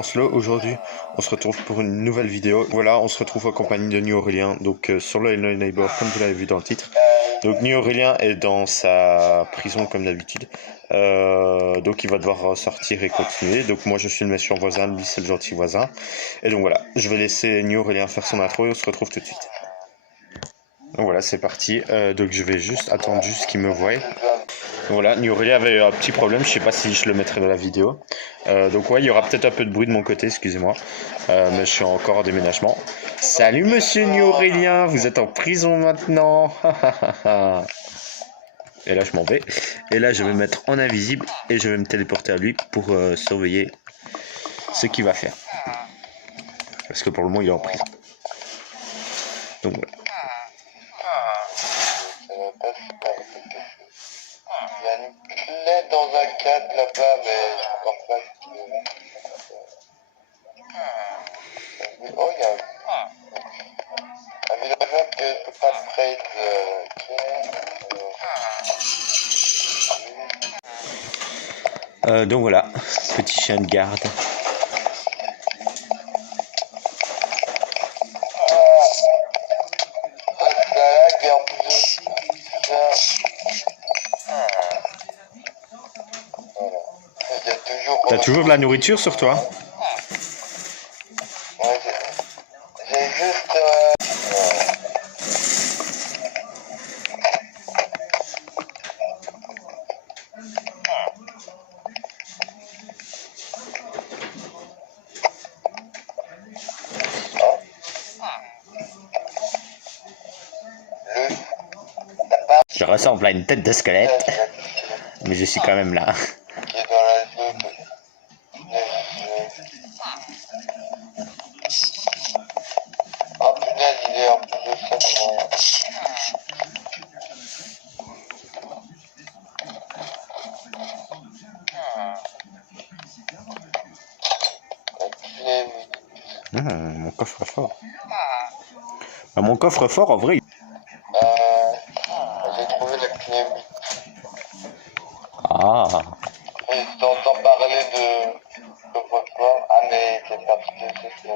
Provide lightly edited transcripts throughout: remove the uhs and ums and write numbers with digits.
Lancelot. Aujourd'hui, on se retrouve pour une nouvelle vidéo. Voilà, on se retrouve en compagnie de New Aurélien, donc sur le Hello Neighbor, comme vous l'avez vu dans le titre. Donc New Aurélien est dans sa prison comme d'habitude. Donc il va devoir sortir et continuer. Donc moi je suis le méchant voisin, lui c'est le gentil voisin. Et donc voilà, je vais laisser New Aurélien faire son intro et on se retrouve tout de suite. Donc voilà, c'est parti. Donc je vais juste attendre juste qu'il me voie. Voilà, New Aurélien avait un petit problème, je sais pas si je le mettrai dans la vidéo. Donc ouais, il y aura peut-être un peu de bruit de mon côté, excusez-moi. Mais je suis encore en déménagement. Salut monsieur New Aurélien, vous êtes en prison maintenant. Et là je m'en vais. Et là je vais me mettre en invisible et je vais me téléporter à lui pour surveiller ce qu'il va faire. Parce que pour le moment il est en prison. Donc voilà. Il y a une clé dans un cadre là-bas, mais je pense pas que... Oh, il y a un villageois que je peux pas trade. Donc voilà, petit chien de garde. T'as toujours de la nourriture sur toi? Ouais, j'ai juste... Je ressemble à une tête de squelette, mais je suis quand même là. qui est dans la zone... Oh punaise, il est en plus de ça. Mon coffre-fort. Bah, mon coffre-fort, en vrai. J'ai trouvé la clé 8. Ah. Et je t'entends parler de coffre-fort. Ah mais c'est parce que c'est...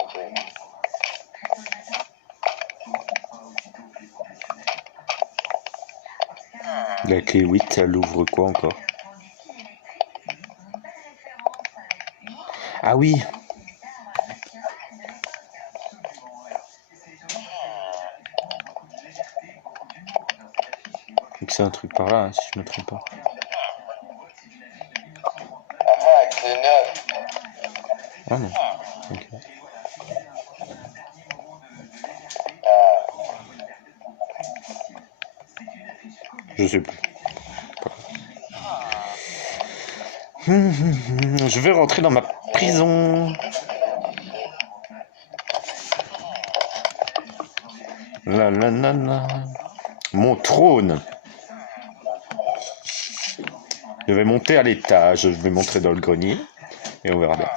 Ok. La clé 8, elle ouvre quoi encore? Ah oui. Donc c'est un truc par là, hein, si je me trompe pas. Ah, clé 9. Ah non. Ok. Je sais plus. Je vais rentrer dans ma prison. La la la la. Mon trône. Je vais monter à l'étage. Je vais montrer dans le grenier. Et on verra bien.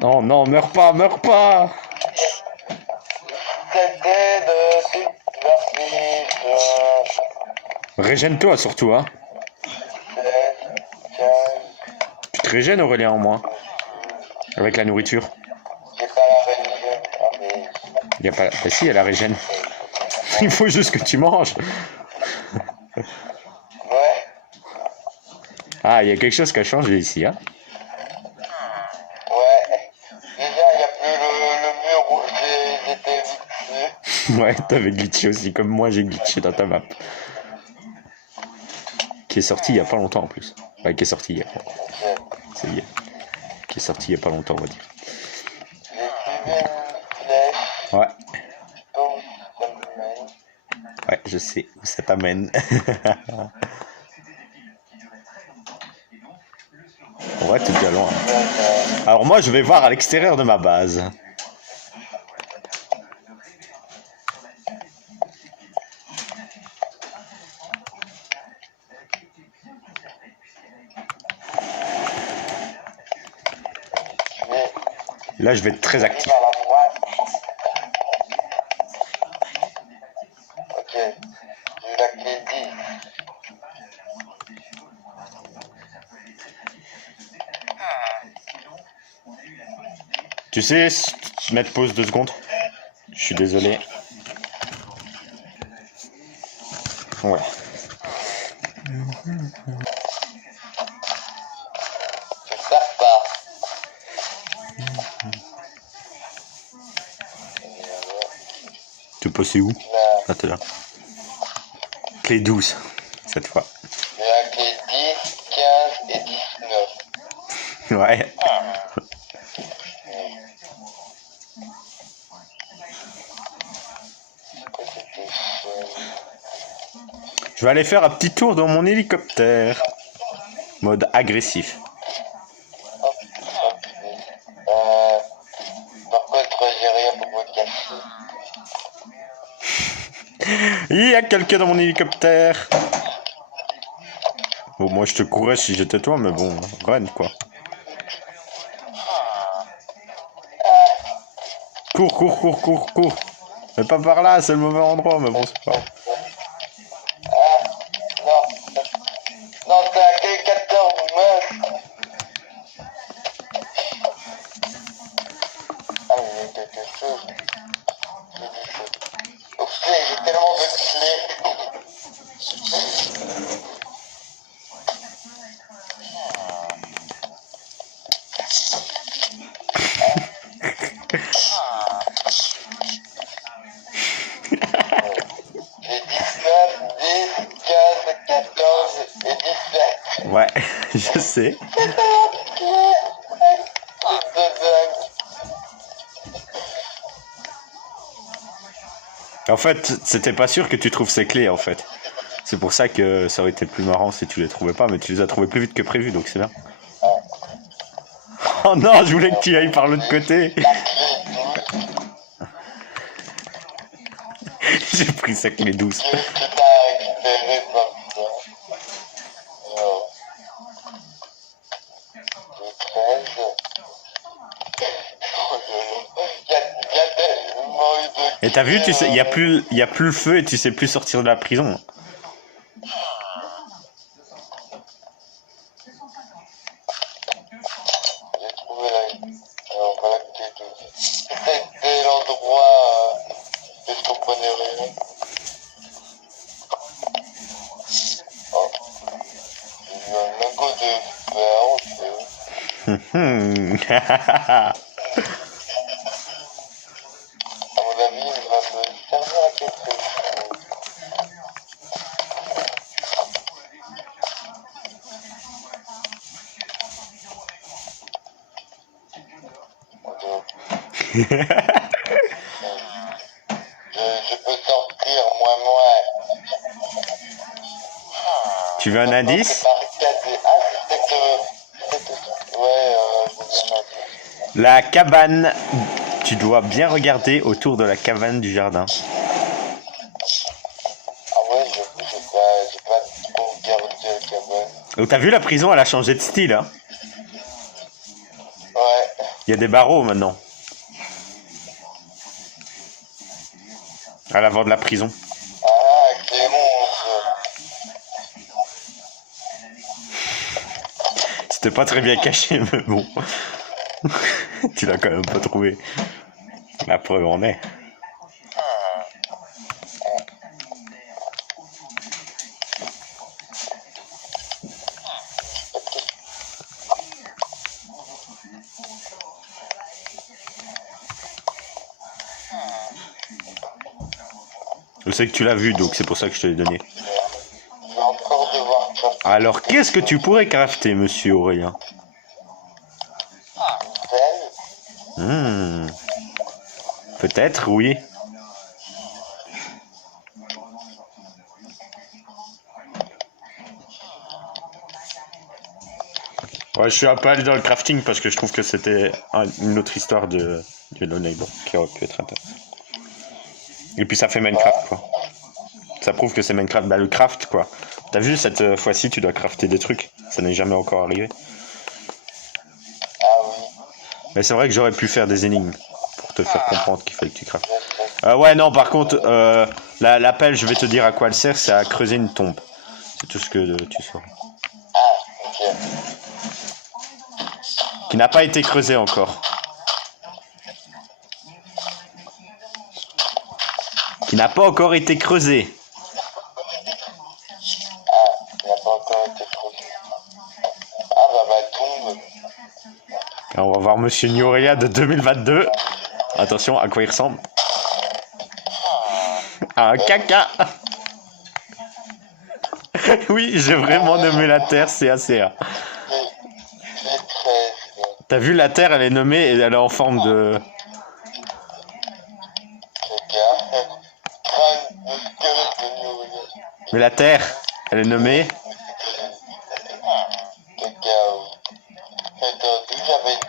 Non, non, meurs pas, meurs pas. C'était de toute l'artiste. Régène-toi surtout, hein. 16, 15. Tu te régènes, Aurélien, en moins. Avec la nourriture. J'ai pas la religion. Ah mais... Il y a pas... Bah si, il y a la régène. Il faut juste que tu manges. Ouais. Ah, il y a quelque chose qui a changé ici, hein. Ouais. Déjà, il n'y a plus le mur où j'étais vite. Ouais, t'avais glitché aussi, comme moi j'ai glitché dans ta map. Qui est sorti il y a pas longtemps en plus. Enfin, qui est sorti hier. C'est hier. Qui est sorti il y a pas longtemps, on va dire. J'ai suivi une flèche. Ouais. Donc, ça me mène. Ouais, je sais où ça t'amène. Ouais, t'es bien loin. Alors moi, je vais voir à l'extérieur de ma base. Là, je vais être très actif. Tu sais, mettre pause 2 secondes. Je suis désolé. Ouais. J'espère pas. Tu es passé où? Là, Ah, t'es là. Clé 12, cette fois. il y a que 10, 15 et 19. Ouais. Je vais aller faire un petit tour dans mon hélicoptère. Mode agressif. Hop, hop. Par contre, j'ai rien pour me cacher. Il y a quelqu'un dans mon hélicoptère. Bon, moi je te courais si j'étais toi, mais bon, run quoi. Cours, cours, cours, cours, cours. Mais pas par là, c'est le mauvais endroit, mais bon, c'est pas. Non, non, c'est un K14, mince. Ah, mais il y a quelque chose. Ouf, j'ai tellement de clés. J'ai 19, 10, 15, 14 et 17. Ouais, je sais. C'est tellement de clés. C'est de dingue. En fait, c'était pas sûr que tu trouves ces clés, en fait. C'est pour ça que ça aurait été plus marrant si tu les trouvais pas, mais tu les as trouvées plus vite que prévu, donc c'est bien. Oh non, je voulais que tu ailles par l'autre côté. La clé 12. J'ai pris sa clé 12. Qu'est-ce que t'as récupéré comme ça? Non. Le 13. Oh là là. Il y a tellement eu de Et t'as vu, tu sais, il y a clés, plus le feu et tu sais plus sortir de la prison. J'ai trouvé la... Alors, voilà que t'es tout. C'était l'endroit que je comprenais rien. Oh. J'ai eu un lingot de fer, à mon avis, il va me servir à quelque chose. Donc, je peux sortir moins. Tu veux un Maintenant, indice? c'est barricadé. Ah, ouais, je veux bien l'indice. La cabane. Tu dois bien regarder autour de la cabane du jardin. Ah ouais, j'ai pas trop regardé la cabane. Donc t'as vu, la prison, elle a changé de style, hein. Ouais. Il y a des barreaux maintenant. À l'avant de la prison. Ah, Clémence. C'était pas très bien caché, mais bon. Tu l'as quand même pas trouvé. La preuve en est. Je sais que tu l'as vu, donc c'est pour ça que je te l'ai donné. Je vais encore devoir crafter Alors, qu'est-ce que tu pourrais crafter, monsieur Aurélien? une pelle. Peut-être, oui. Ouais, je suis un peu allé dans le crafting parce que je trouve que c'était une autre histoire de Hello Neighbor qui aurait pu être intéressant. Et puis ça fait Minecraft, quoi. Ça prouve que c'est Minecraft. Bah, le craft, quoi. T'as vu, cette fois-ci, tu dois crafter des trucs. Ça n'est jamais encore arrivé. Ah oui. Mais c'est vrai que j'aurais pu faire des énigmes pour te faire comprendre qu'il fallait que tu craftes. Ouais, non, par contre, la pelle, je vais te dire à quoi elle sert, c'est à creuser une tombe. C'est tout ce que tu sauras. Ah, ok. Qui n'a pas été creusée encore. qui n'a pas encore été creusé. Il n'a pas encore été creusé. Ah bah tombe. Alors, on va voir Monsieur New Aurelia de 2022. Attention, à quoi il ressemble? À un caca. Oui, j'ai vraiment nommé la Terre CACA. C'est 13. T'as vu, la Terre, elle est nommée et elle est en forme de... Caca. Crâne de squelette de New Aurelia. Mais la Terre, elle est nommée... Cacao. Attends, d'où j'avais dit?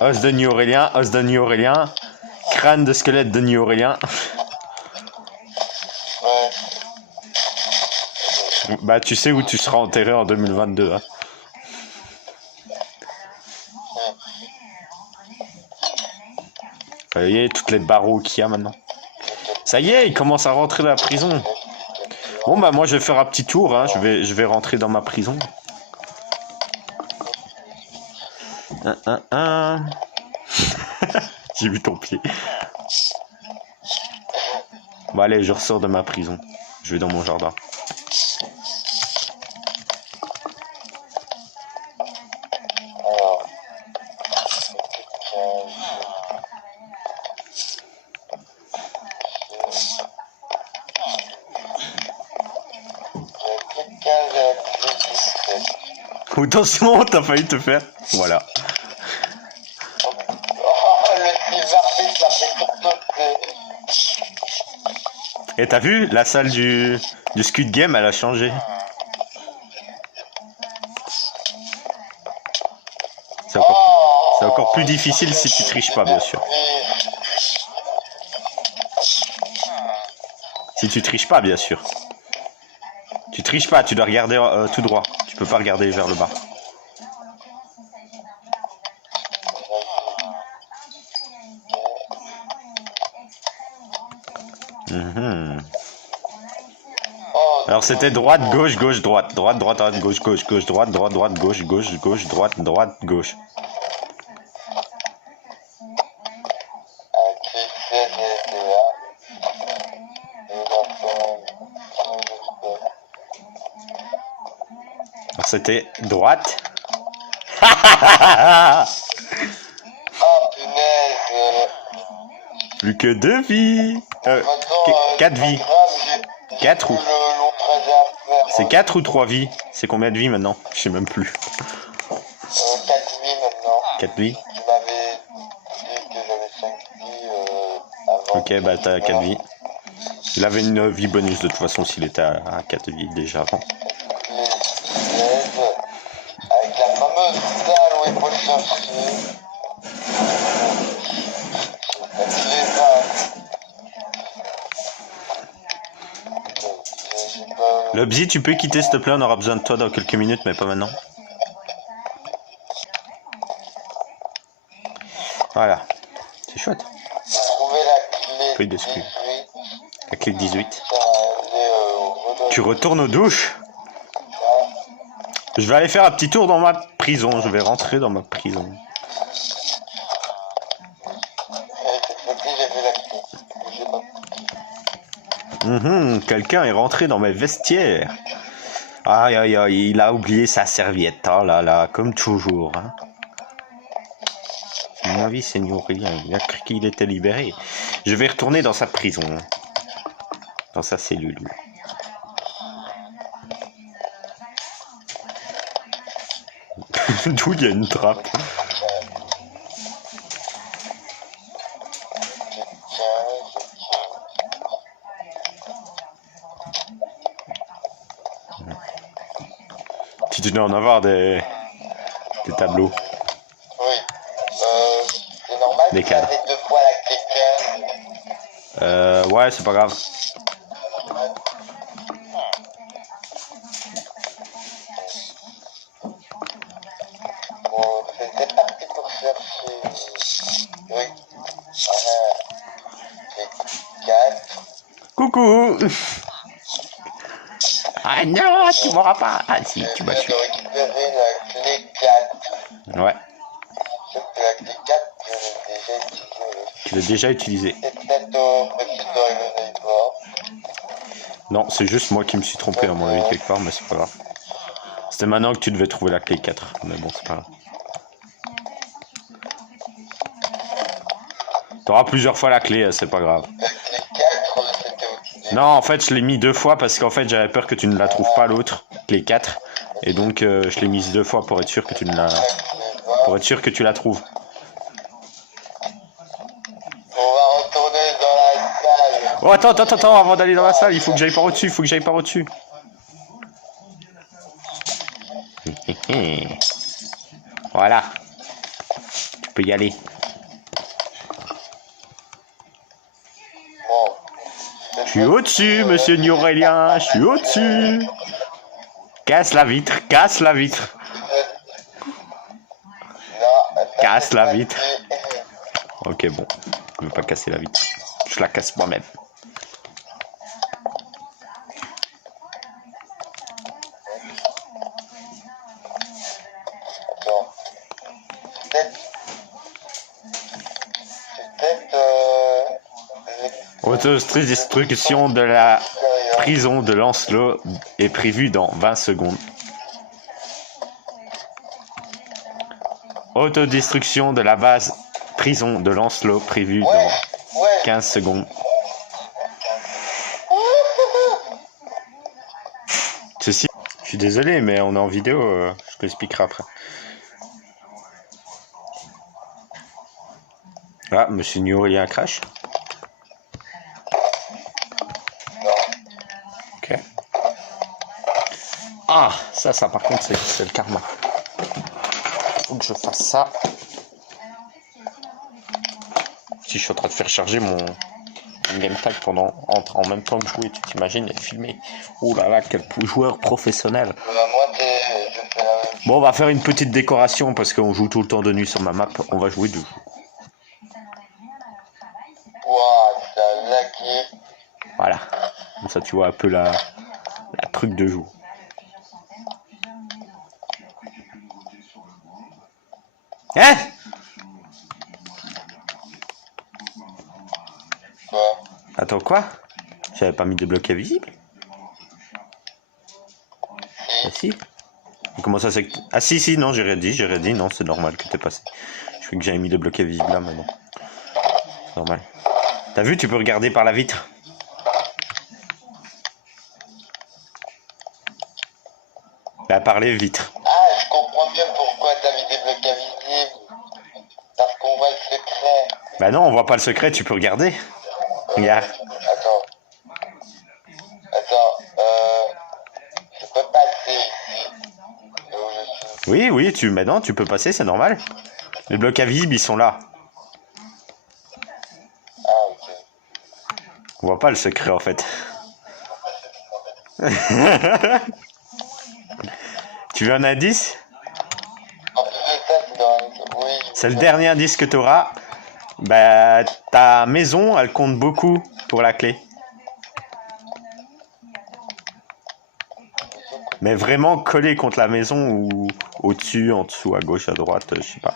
Os de New Aurélien, os de New Aurélien, crâne de squelette de New Aurélien. Ouais. Bah, tu sais où tu seras enterré en 2022. Hein. Vous voyez, toutes les barreaux qu'il y a maintenant. Ça y est, il commence à rentrer dans la prison. Bon, bah, moi, je vais faire un petit tour. Hein. Je vais rentrer dans ma prison. J'ai vu ton pied. Bon, allez, je ressors de ma prison. Je vais dans mon jardin. Alors. Attention, t'as failli te faire. Voilà. Oh, le Silverfish l'a fait surtout. Et t'as vu, la salle du Squid Game, elle a changé. C'est encore plus difficile si tu triches pas, bien sûr. Si tu triches pas, bien sûr. Tu triches pas, tu dois regarder tout droit. Tu peux pas regarder vers le bas. Alors c'était droite, gauche, gauche, droite, droite, droite, droite, gauche, gauche, gauche, droite, droite, droite, gauche, gauche, gauche, droite, droite, gauche. Alors c'était droite. Plus que 2 vies. 4 vies. 4 ou... C'est 4 ou 3 vies? C'est combien de vies maintenant? Je sais même plus. 4 vies maintenant. 4 vies? Tu m'avais dit que j'avais 5 vies avant. Ok, bah t'as 4 vies. Il avait une vie bonus de toute façon s'il était à 4 vies déjà avant. Les 16, avec la fameuse salle où il faut chercher. Le Bzi, tu peux quitter s'il te plaît, on aura besoin de toi dans quelques minutes, mais pas maintenant. Voilà, c'est chouette. J'ai trouvé la clé Feuille d'exclus. 18. La clé 18. Aller Tu retournes aux douches? Je vais aller faire un petit tour dans ma prison, je vais rentrer dans ma prison. Quelqu'un est rentré dans mes vestiaires. Aïe aïe aïe, il a oublié sa serviette. Oh là là, comme toujours. Hein. À mon avis, c'est New Aurélien. Il a cru qu'il était libéré. Je vais retourner dans sa prison. Dans sa cellule. D'où il y a une trappe. Tu dois en avoir des tableaux. Oui. C'est normal des que cadres. tu aies 2 fois la clé 15. Ouais, c'est pas grave. Bon, c'est parti pour chercher. Oui. C'est 4. Coucou. Ah non, tu m'auras pas. Ah si, tu m'as Je su. viens de récupérer la clé 4. Ouais, Sauf que la clé 4, je l'ai déjà utilisée. tu l'as déjà utilisé. C'est peut-être au petit Doyle Neighbor. Non, c'est juste moi qui me suis trompé à mon avis quelque part, mais c'est pas grave. C'était maintenant que tu devais trouver la clé 4, mais bon, c'est pas grave. T'auras plusieurs fois la clé, c'est pas grave. La clé 4, c'était au-dessus. Non, en fait, je l'ai mis 2 fois parce qu'en fait, j'avais peur que tu ne la trouves pas l'autre, clé 4. Et donc, je l'ai mise 2 fois pour être sûr que tu ne la... Pour être sûr que tu la trouves. On va retourner dans la salle. Oh, attends, avant d'aller dans la salle, il faut que j'aille par au-dessus, Voilà. Tu peux y aller. Bon. Je suis au-dessus, monsieur Niorélien, je suis au-dessus. Casse la vitre. Non, Casse la vitre. Ok, bon. Je ne veux pas casser la vitre. Je la casse moi-même. Attends. C'est peut-être Autodestruction de la prison de Lancelot est prévue dans 20 secondes. Autodestruction de la base prison de Lancelot prévue dans 15 secondes. Ceci, je suis désolé, mais on est en vidéo, je t'expliquerai après. Ah, monsieur Nio, il y a un crash. Ok. Ah, ça par contre, c'est le karma. Faut que je fasse ça. Si je suis en train de faire charger mon game tag en même temps que jouer, tu t'imagines, et filmer. Oh là là, quel joueur professionnel. Bon, on va faire une petite décoration parce qu'on joue tout le temps de nuit sur ma map. On va jouer de jour. Voilà. Comme ça, tu vois un peu la truc de jour. Hein? Attends, quoi? J'avais pas mis de bloc invisible? Ah si? Comment ça c'est que... Ah si, non, j'ai rien dit, non, c'est normal que t'es passé. Je crois que j'avais mis des blocs invisibles là, mais bon. Normal. T'as vu, tu peux regarder par la vitre. Bah, par les vitres. Ah, je comprends mieux pourquoi t'as mis des blocs invisibles. Parce qu'on voit le secret. Bah non, on voit pas le secret, tu peux regarder. Regarde. Je peux passer ici. Oui, maintenant tu peux passer, c'est normal. Les blocs invisibles, ils sont là. Ah, ok. On voit pas le secret en fait. Tu veux un indice? En plus de ça, c'est dans... Oui. C'est le dernier indice que tu auras. Bah, ta maison, elle compte beaucoup pour la clé. Mais vraiment collé contre la maison ou au-dessus, en dessous, à gauche, à droite, je sais pas.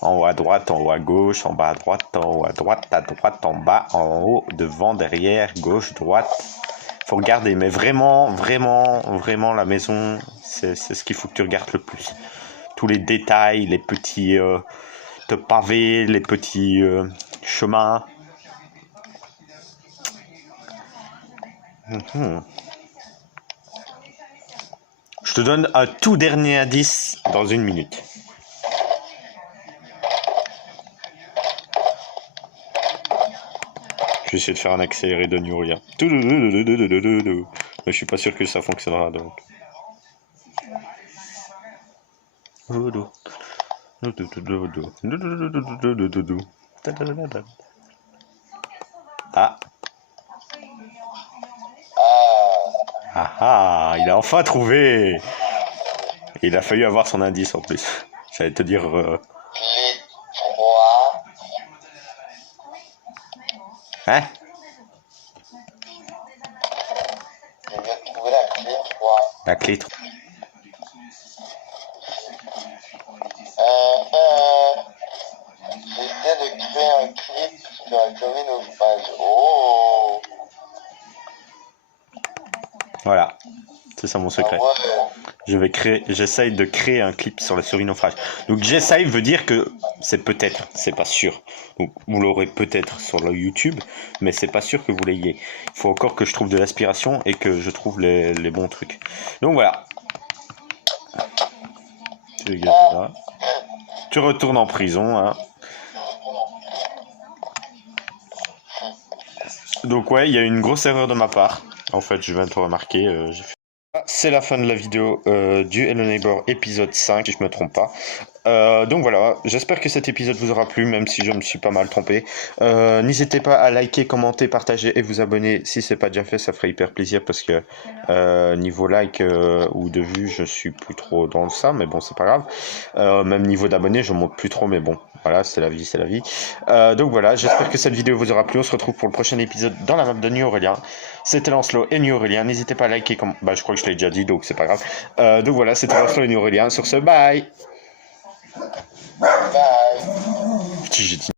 En haut à droite, en haut à gauche, en bas à droite, en haut à droite, en bas, en haut, devant, derrière, gauche, droite. Faut regarder, mais vraiment la maison, c'est ce qu'il faut que tu regardes le plus. Tous les détails, les petits pavés, les petits chemins. Je te donne un tout dernier indice dans 1 minute. Je vais essayer de faire un accéléré de Nurien. Mais je suis pas sûr que ça fonctionnera donc. Ah. Ah, il a enfin trouvé. Il a failli avoir son indice en plus. J'allais te dire... Clé 3. Hein? Je viens de trouver la clé 3. La clé 3. J'essaie de créer un clip sur la commune au page. Oh! Voilà, c'est ça mon secret. Ah ouais. J'essaye de créer un clip sur la souris naufrage. Donc j'essaye veut dire que c'est peut-être, c'est pas sûr. Donc vous l'aurez peut-être sur le YouTube, mais c'est pas sûr que vous l'ayez. Il faut encore que je trouve de l'aspiration et que je trouve les bons trucs. Donc voilà. Tu dégages de là. Tu retournes en prison, hein. Donc ouais, il y a une grosse erreur de ma part. En fait, je viens de le remarquer. C'est la fin de la vidéo du Hello Neighbor épisode 5, si je me trompe pas. Donc voilà, j'espère que cet épisode vous aura plu, même si je me suis pas mal trompé. N'hésitez pas à liker, commenter, partager et vous abonner si c'est pas déjà fait, ça ferait hyper plaisir parce que niveau like ou de vues, je suis plus trop dans ça, mais bon, c'est pas grave. Même niveau d'abonnés, je monte plus trop, mais bon, voilà, c'est la vie, c'est la vie. Donc voilà, j'espère que cette vidéo vous aura plu. On se retrouve pour le prochain épisode dans la map de New Aurélien. C'était Lancelot et New Aurélien. N'hésitez pas à liker, je crois que je l'ai déjà dit, donc c'est pas grave. Donc voilà, c'était Lancelot et New Aurélien. Sur ce, bye. Bye. J'ai dit